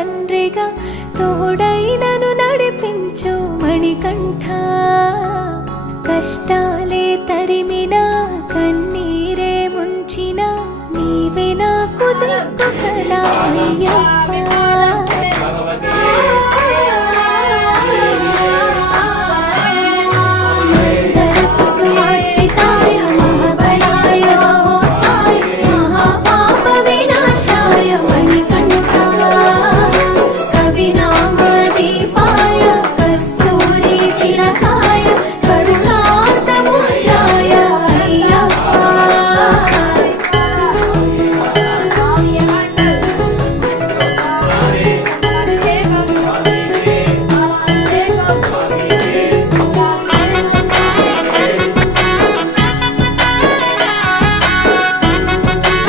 తండ్రిగా తోడై నన్ను నడిపించు మణికంఠ. కష్టాలే తరిమినా కన్నీరే ముంచిన నీవే నాకు దిక్కు కదా అయ్యప్ప.